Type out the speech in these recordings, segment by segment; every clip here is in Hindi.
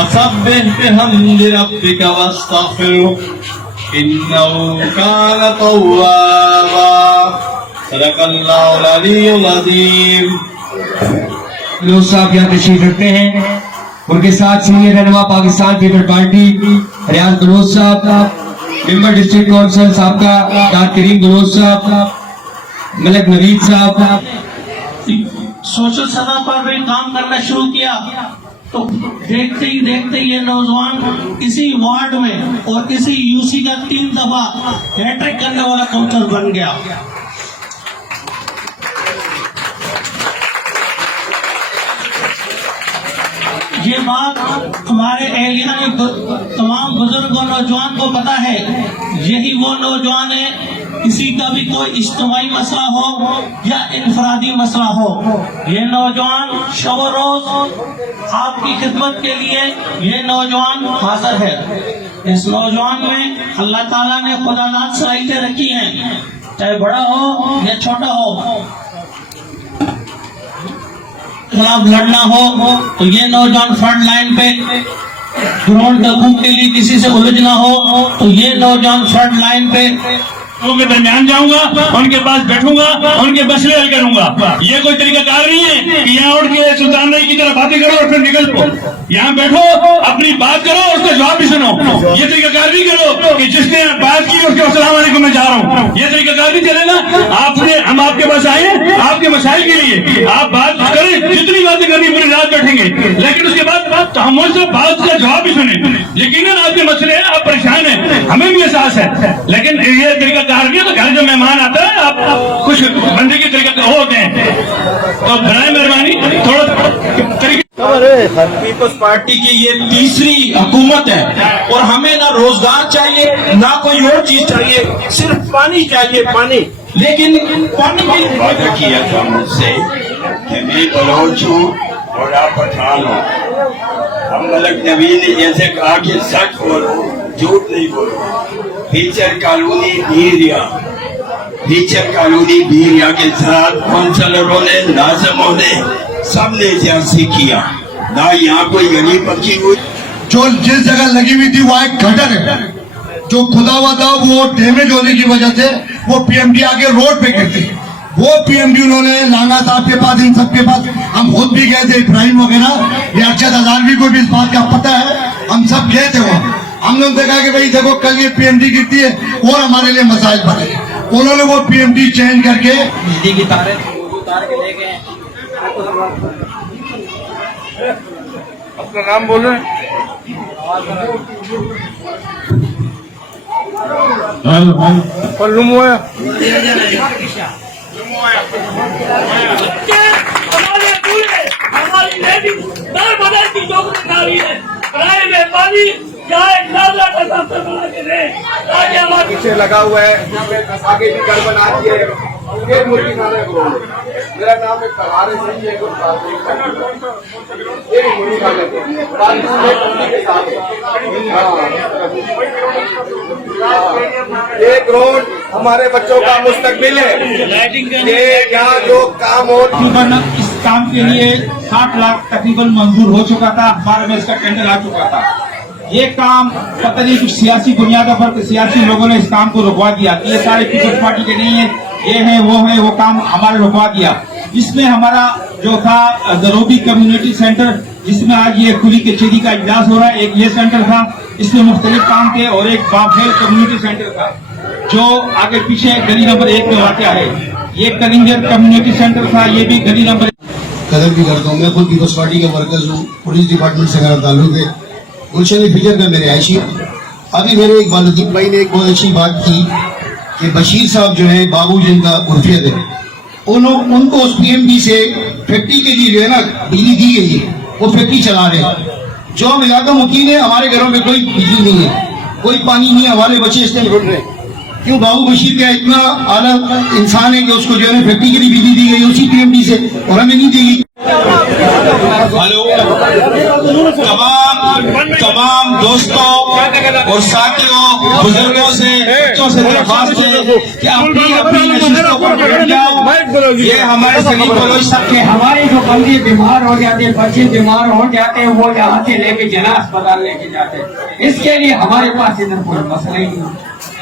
फसब्बिह बिहम्दि रब्बिका वस्तगफिरहु इन्नहु कान तव्वाबा। सदक़ल्लाहुल अलीयुल अज़ीम। लोग साहब यहाँ तशरीफ रखते हैं, उनके साथ सीनियर रहनुमा पाकिस्तान पीपल पार्टी रियाज बलोच साहब, मेंबर डिस्ट्रिक्ट काउंसिल साहब का दाद करीम बलोच साहब, मलिक नवीद साहब। सोशल सतह पर भी काम करना शुरू किया तो देखते ही ये नौजवान किसी वार्ड में और किसी यूसी का 3 दफा हैट्रिक करने वाला काउंसलर बन गया। ये बात हमारे एरिया में तमाम बुजुर्ग और नौजवान को पता है। यही वो नौजवान है, किसी का भी कोई इज्तिमाई मसला हो या इनफरादी मसला हो, ये नौजवान शब रोज आपकी खिदमत के लिए ये नौजवान हाजिर है। इस नौजवान में अल्लाह ताला ने खुदादाद सलाहियतें रखी हैं, चाहे बड़ा हो या छोटा हो। खिलाफ लड़ना हो तो ये नौजवान फ्रंट लाइन पे, ग्राउंड डकू के लिए किसी से उलझना हो तो ये नौजवान फ्रंट लाइन पे के दरमियान जाऊंगा, उनके पास बैठूंगा, उनके मसले हल करूंगा। ये कोई तरीका कार नहीं है कि यहाँ उठ के सुल्तान की तरह बातें करो और फिर निकल दो। यहाँ बैठो, अपनी बात करो, उसका जवाब भी सुनो। ये तरीका कार नहीं करो कि जिसने बात की उसके अस्सलाम वालेकुम मैं जा रहा हूँ। ये तरीका कार नहीं चलेगा। हम आपके पास आए आपके मसाइल के लिए, आप बात करें, जितनी बातें करनी पूरी रात बैठेंगे, लेकिन उसके बाद तो हम उनसे बात का जवाब भी सुने। यकीनन आपके मसले हैं, आप परेशान हैं, हमें भी एहसास है, लेकिन ये तरीका कार नहीं है। तो घर जो मेहमान आता है आप कुछ बंदे के तरीका होते हैं, तो बराए मेहरबानी थोड़ा पीपल्स पार्टी की ये तीसरी हुकूमत है और हमें ना रोजगार चाहिए ना कोई और चीज चाहिए, सिर्फ पानी चाहिए, पानी। लेकिन पानी की वादा किया था मुझसे कि मैं बलोच हूँ और आप पठान हो। हम मलिक नबी ने जैसे कहा कि सच बोलो, झूठ नहीं बोलो। फीचर कॉलोनी भीरिया के साथ काउंसलरों ने, नाज़िमों ने, सबने ज्यादती किया ना। यहाँ कोई गली पक्की हुई, जो जिस जगह लगी हुई थी वहाँ एक गटर है जो खुदा हुआ था, वो डैमेज होने की वजह से वो पीएमडी आगे रोड पे गिरती। वो पीएमडी उन्होंने लाना साहब के पास, इन सबके पास, हम खुद भी गए थे, इब्राहिम वगैरह, रियासत हजारवी को भी इस बात का पता है, हम सब गए थे वहाँ। हमने उनसे कहा कि भाई देखो कल ये पीएमडी गिरती है और हमारे लिए मसाइल बने। उन्होंने वो पीएमडी चेंज करके बिजली की तारें उतार के ले गए। अपना नाम बोल रहे हैं। हमारी लेडीज दर बदल की नौकरी नारी है, किराए में पानी चाहे नाला का सबसे बना के दे। आगे हमारे पीछे लगा हुआ है, आगे भी घर बना दिए, एक मुर्गी खाने को। मेरा नाम है कलारे सिंह, एक मुर्गी खाने को एक रोड हमारे बच्चों का मुस्तकबिल है। ये यहाँ जो काम हो, इस काम के लिए 60 लाख तकरीबन मंजूर हो चुका था, हमारे में इसका टेंडर आ चुका था। ये काम पता नहीं कुछ सियासी बुनियादों पर सियासी लोगों ने इस काम को रुकवा दिया। ये सारे पीपल्स पार्टी के नहीं है, ये है वो काम हमारे रुकवा दिया। इसमें हमारा जो था जरूरी कम्युनिटी सेंटर, जिसमें आज ये खुली कचेरी का इजलास हो रहा है, एक ये सेंटर था, इसमें मुख्तलिफ काम थे, और एक बाफेल कम्युनिटी सेंटर था जो आगे पीछे गली नंबर 1 में वाक़ है। ये कलिंजर कम्युनिटी सेंटर था, ये भी गली नंबर कदर भी करता हूँ। मैं खुद पीपल्स पार्टी का वर्कर्स हूँ, पुलिस डिपार्टमेंट से मेरा ताल्लुक है, गुलशन फिजर में मेरे आयशी। अभी मेरे एक वालिद भाई ने एक बहुत अच्छी बात की कि बशीर साहब जो है, बाबू जिनका उर्फियत है, उनको उस पीएमडी से फैक्ट्री के लिए जो है ना बिजली दी गई है, वो फैक्ट्री चला रहे हैं। जो हम इलाका मुकीम है, हमारे घरों में कोई बिजली नहीं है, कोई पानी नहीं है, हमारे बच्चे इस टाइम रुक रहे हैं। क्यों? बाबू बशीर का इतना आला इंसान है कि उसको जो है फैक्ट्री के लिए बिजली दी गई उसी पीएमडी से, और हमें नहीं दी गई। हेलो तमाम दोस्तों और साथियों, बुजुर्गों से, बच्चों से दरख्वास्त है कि अपनी अपनी नशिस्तों पर बैठ जाओ। ये हमारे सभी बलोच सबके हमारे जो बंदे बीमार हो जाते हैं, बच्चे बीमार हो जाते हैं, वो यहाँ से लेके जना अस्पताल लेके जाते हैं। इसके लिए हमारे पास इधर कोई मसला ही नहीं,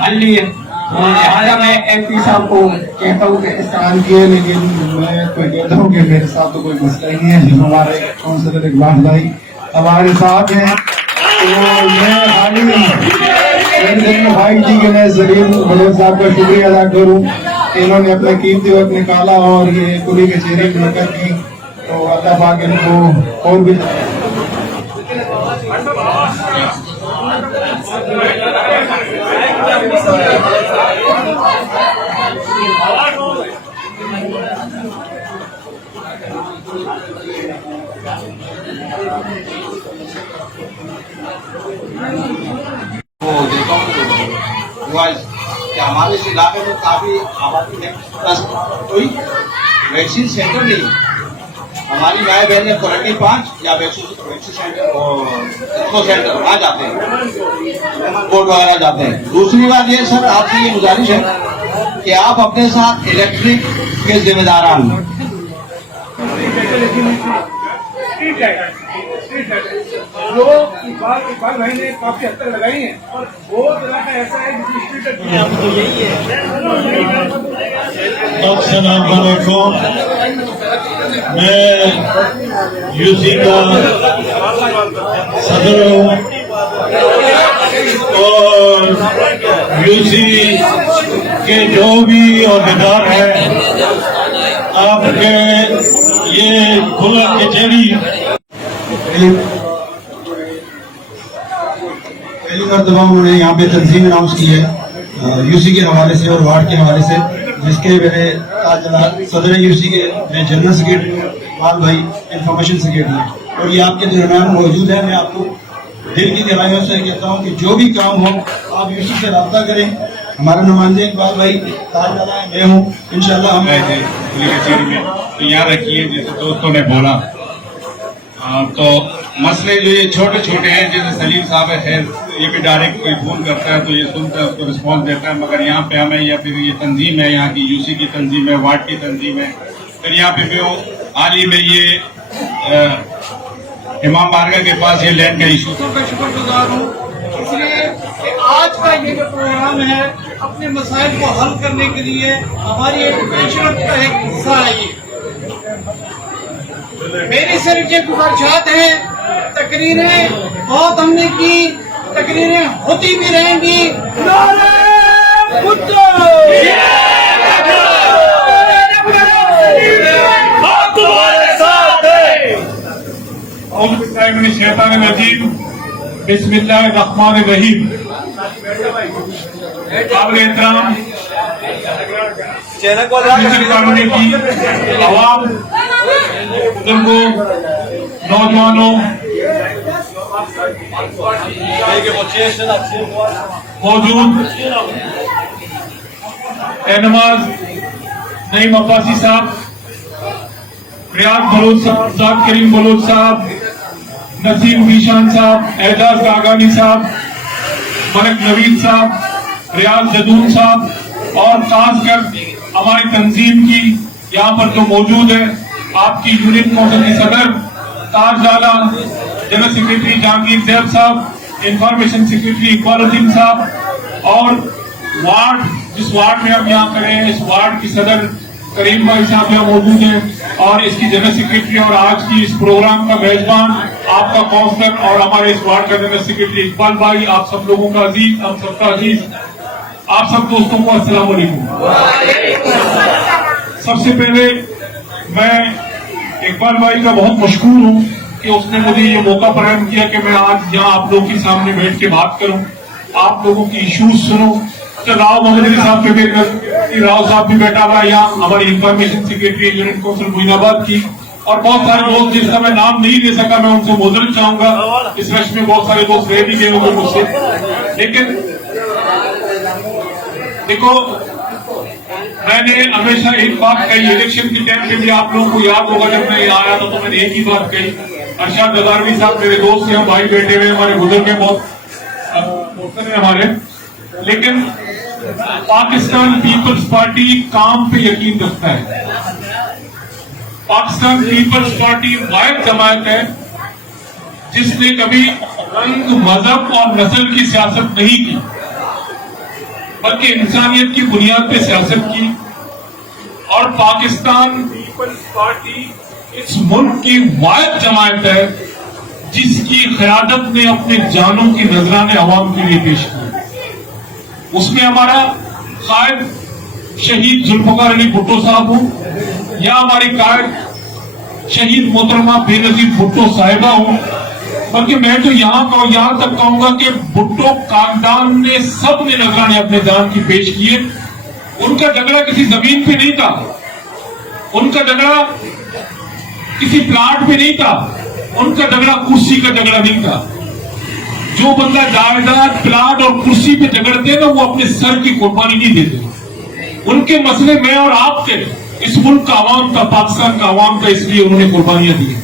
हल नहीं है। लिहाजा मैं MP साहब को कहता हूँ कि इस काम किए, लेकिन मैं तो कहता हूँ कि मेरे साथ तो कोई मसला ही नहीं है। जो हमारे काउंसलर इकबाल भाई हमारे साथ हैं, तो मैं हाली भाई जी के मैं सलीम बलोच साहब का शुक्रिया अदा करूँ। इन्होंने अपना कीमती वक्त निकाला और ये कुली कचहरी मुनक़द की, तो अल्लाह पाक इनको और भी कि हमारे इस इलाके में काफी आबादी है, बस कोई वैक्सीन सेंटर नहीं। हमारी माए बहन क्वारंटीन 5 या वैक्सीन सेंटर वहाँ जाते हैं, बोर्ड वगैरह जाते हैं। दूसरी बात ये सर, आपसे ये गुजारिश है कि आप अपने साथ इलेक्ट्रिक के जिम्मेदारान जो इकबाल भाई ने काफी हद तक लगाई है, और वो इलाका ऐसा है अस्सलाम वालेकुम। मैं यूसी का सदर हूँ और यूसी के जो भी औहदेदार हैं, आपके ये खुला कचहरी पहली मरतबा उन्होंने यहाँ पे तंजीम अनाउंस की है यूसी के हवाले से और वार्ड के हवाले से, जिसके मेरे सदर यूसी के मैं जनरल सेक्रेटरी इकबाल भाई इंफॉर्मेशन सेक्रेटरी, और ये आपके दरमियान मौजूद है। मैं आपको दिल की गहराइयों से कहता हूँ कि जो भी काम हो आप यूसी से रब्ता करें। हमारे नुमाइंदे इकबाल भाई ताजदार हैं, मैं हूँ, इंशाल्लाह हम तो यहाँ रखिए। जैसे दोस्तों ने बोला, तो मसले जो ये छोटे छोटे हैं, जैसे सलीम साहब है, खैर ये भी डायरेक्ट कोई फोन करता है तो ये सुनता है, उसको रिस्पॉन्स देता है। मगर यहाँ पे हमें, या फिर ये तंजीम है, यहाँ की यूसी की तंजीम है, वार्ड की तंजीम है, फिर यहाँ पे भी हाल ही में ये इमाम बारगाह के पास ये लैंड का इशू। का शुक्रगुजार हूँ, इसलिए कि आज का ये जो प्रोग्राम है अपने मसाइल को हल करने के लिए हमारी एजुकेशन का एक हिस्सा है। ये मेरी सिर्फ ये गुजारिशात हैं, तकरीरें बहुत हमने की, तकरीरें होती भी रहेंगी। बिस्मिल्लाहिर्रहमानिर्रहीम। काबिल एहतराम कॉलोनी की आवाम, बुजुर्गों, नौजवानों, मौजूद एहनमाज नईम अब्बासी साहब, रियाज बलोच साहब, करीम बलोच साहब, नसीम वीशान साहब, एजाज कागानी साहब, मलक नवीद साहब, रियाज जदून साहब, और खासकर हमारी तंजीम की यहाँ पर जो मौजूद है, आपकी यूनियन काउंसिल के सदर ताजदाला, जनरल सेक्रेटरी जहांगीर जैब साहब, इंफॉर्मेशन सेक्रेटरी इकबालुद्दीन साहब, और वार्ड, जिस वार्ड में हम यहाँ खड़े हैं, इस वार्ड की सदर करीम भाई साहब यहाँ मौजूद हैं, और इसकी जनरल सेक्रेटरी और आज की इस प्रोग्राम का मेजबान आपका काउंसलर और हमारे इस वार्ड का जनरल सेक्रेटरी इकबाल भाई, आप सब लोगों का अजीज, हम सबका अजीज, आप सब दोस्तों को अस्सलाम वालेकुम। सबसे पहले मैं इकबाल भाई का बहुत मशकूर हूँ कि उसने मुझे ये मौका प्रदान किया कि मैं आज यहाँ आप लोगों के सामने बैठ के बात करूँ, आप लोगों की इश्यूज सुनूं। तो राव मोहम्मद साहब पे राव साहब भी बैठा हुआ है यहाँ, हमारी इंफॉर्मेशन सेक्रेटरी यूनियन काउंसिल मुइनाबाद की, और बहुत सारे दोस्त जिनका मैं नाम नहीं ले सका, मैं उनसे मुआजरत चाहूंगा। इस रश में बहुत सारे दोस्त रह भी गए होंगे मुझसे, लेकिन देखो मैंने हमेशा एक बात कही, इलेक्शन के टाइम पे भी आप लोगों को याद होगा, जब मैं यहाँ आया था तो मैंने एक ही बात कही। अरशद गदारवी साहब मेरे दोस्त हैं, भाई बेटे हुए, हमारे बुजुर्ग हैं, बहुत हैं हमारे, लेकिन पाकिस्तान पीपल्स पार्टी काम पे यकीन रखता है। पाकिस्तान पीपल्स पार्टी वाहिद जमात है जिसने कभी रंग, मजहब और नस्ल की सियासत नहीं की, बल्कि इंसानियत की बुनियाद पे सियासत की। और पाकिस्तान पीपल्स पार्टी इस मुल्क की वाहिद जमात है जिसकी क़यादत ने अपने जानों की नजराने अवाम के लिए पेश की। उसमें हमारा कायद शहीद जुल्फ़िकार अली भुट्टो साहब हो या हमारी कायद शहीद मोहतरमा बेनजीर भुट्टो साहिबा हो, बल्कि मैं तो यहां तक कहूंगा कि भुट्टो खानदान ने सब ने नजराने अपने जान की पेश किए। उनका झगड़ा किसी जमीन पे नहीं था, उनका झगड़ा किसी प्लाट पे नहीं था, उनका झगड़ा कुर्सी का झगड़ा नहीं था। जो बंदा जायदाद, प्लाट और कुर्सी पे झगड़ते ना, वो अपने सर की कुर्बानी नहीं देते। उनके मसले मैं और आप थे, इस मुल्क का आवाम था, पाकिस्तान का आवाम था, इसलिए उन्होंने कुर्बानियां दी।